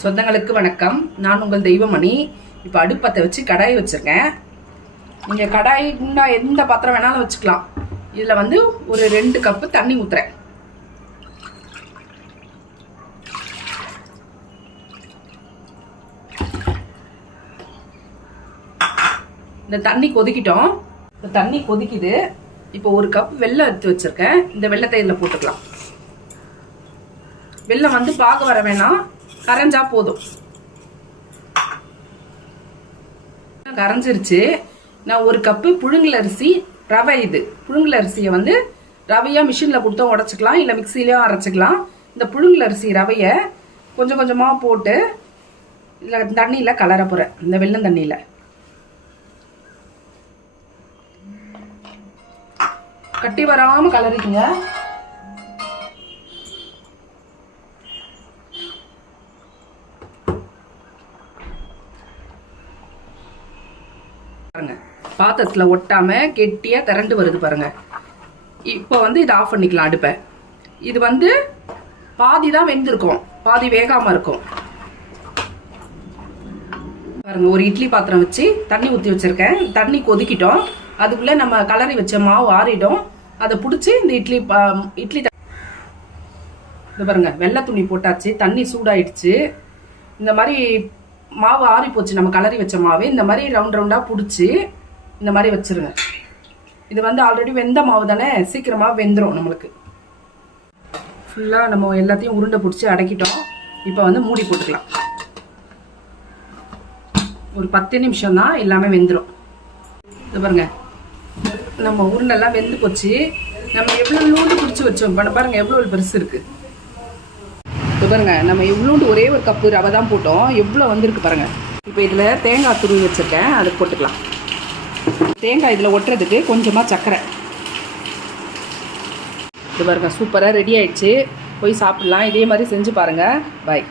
சொந்தங்களுக்கு வணக்கம். நான் உங்கள் தெய்வமணி. இப்போ அடுப்பத்தை வச்சு கடாய் வச்சுருக்கேன். நீங்கள் கடாய்னா எந்த பாத்திரம் வேணாலும் வச்சுக்கலாம். இதில் வந்து ஒரு ரெண்டு கப்பு தண்ணி ஊற்றுறேன் இந்த தண்ணி கொதிக்கிட்டோம். இந்த தண்ணி கொதிக்குது. இப்போ ஒரு கப் வெள்ளம் எடுத்து வச்சிருக்கேன். இந்த வெள்ளத்தை இதில் போட்டுக்கலாம். வெள்ளம் வந்து பாக வர வேணாம். கரைஞ்சா போதும். கரைஞ்சிருச்சு. நான் ஒரு கப்பு புழுங்கல் அரிசி ரவை இது. புழுங்கல் அரிசியை வந்து ரவையாக மிஷினில் கொடுத்தோம் உடச்சிக்கலாம் இல்லை மிக்சிலையும் அரைச்சிக்கலாம். இந்த புழுங்கல் அரிசி ரவையை கொஞ்சம் கொஞ்சமாக போட்டு இல்லை தண்ணியில் கலர போகிறேன் இந்த வெள்ளம் தண்ணியில். கட்டி வராமல் கலரிக்குங்க. பாருங்க. பாத்திரத்தில் ஒட்டாம கெட்டியாக திரண்டு வருது பாருங்க. இப்போ வந்து இதை ஆஃப் பண்ணிக்கலாம் அடுப்பை. இது வந்து பாதி தான் வெந்திருக்கும். பாதி வேகாம இருக்கும். பாருங்க ஒரு இட்லி பாத்திரம் வச்சு தண்ணி ஊற்றி வச்சிருக்கேன். தண்ணி கொதிக்கிட்டோம். அதுக்குள்ளே நம்ம கலரி வச்ச மாவு ஆறிடும். அதை பிடிச்சி இந்த இட்லி இட்லி இது பாருங்க வெள்ளை துணி போட்டாச்சு. தண்ணி சூடாயிடுச்சு. இந்த மாதிரி மாவு ஆறி போச்சு. நம்ம கலரி வச்ச மாவு. இந்த மாதிரி ரவுண்ட் ரவுண்டாக பிடிச்சி இந்த மாதிரி வச்சிருங்க. இது வந்து ஆல்ரெடி வெந்த மாவு தானே? சீக்கிரமாக வெந்துடும் நம்மளுக்கு. ஃபுல்லாக நம்ம எல்லாத்தையும் உருண்டை பிடிச்சி அடக்கிட்டோம். இப்போ வந்து மூடி போட்டுக்கலாம். ஒரு பத்து நிமிஷம் தான் எல்லாமே வெந்துடும் இது பாருங்க. நம்ம உருண்டெல்லாம் வெந்து போச்சு. நம்ம எவ்வளோ லூண்டு பிடிச்சி வச்சோம். பண்ண பாருங்கள் எவ்வளோ பெருசு இருக்குது இது பாருங்க நம்ம இவ்வளோண்டு ஒரே ஒரு கப்பு ரவை தான் போட்டோம். எவ்வளோ வந்திருக்கு பாருங்க. இப்போ இதில் தேங்காய் துருவி வச்சுருக்கேன். அது போட்டுக்கலாம். தேங்காய் இதில் ஒட்டுறதுக்கு கொஞ்சமாக சர்க்கரை இது பாருங்கள் சூப்பராக ரெடி ஆயிடுச்சு. போய் சாப்பிட்லாம். இதே மாதிரி செஞ்சு பாருங்கள் பாய்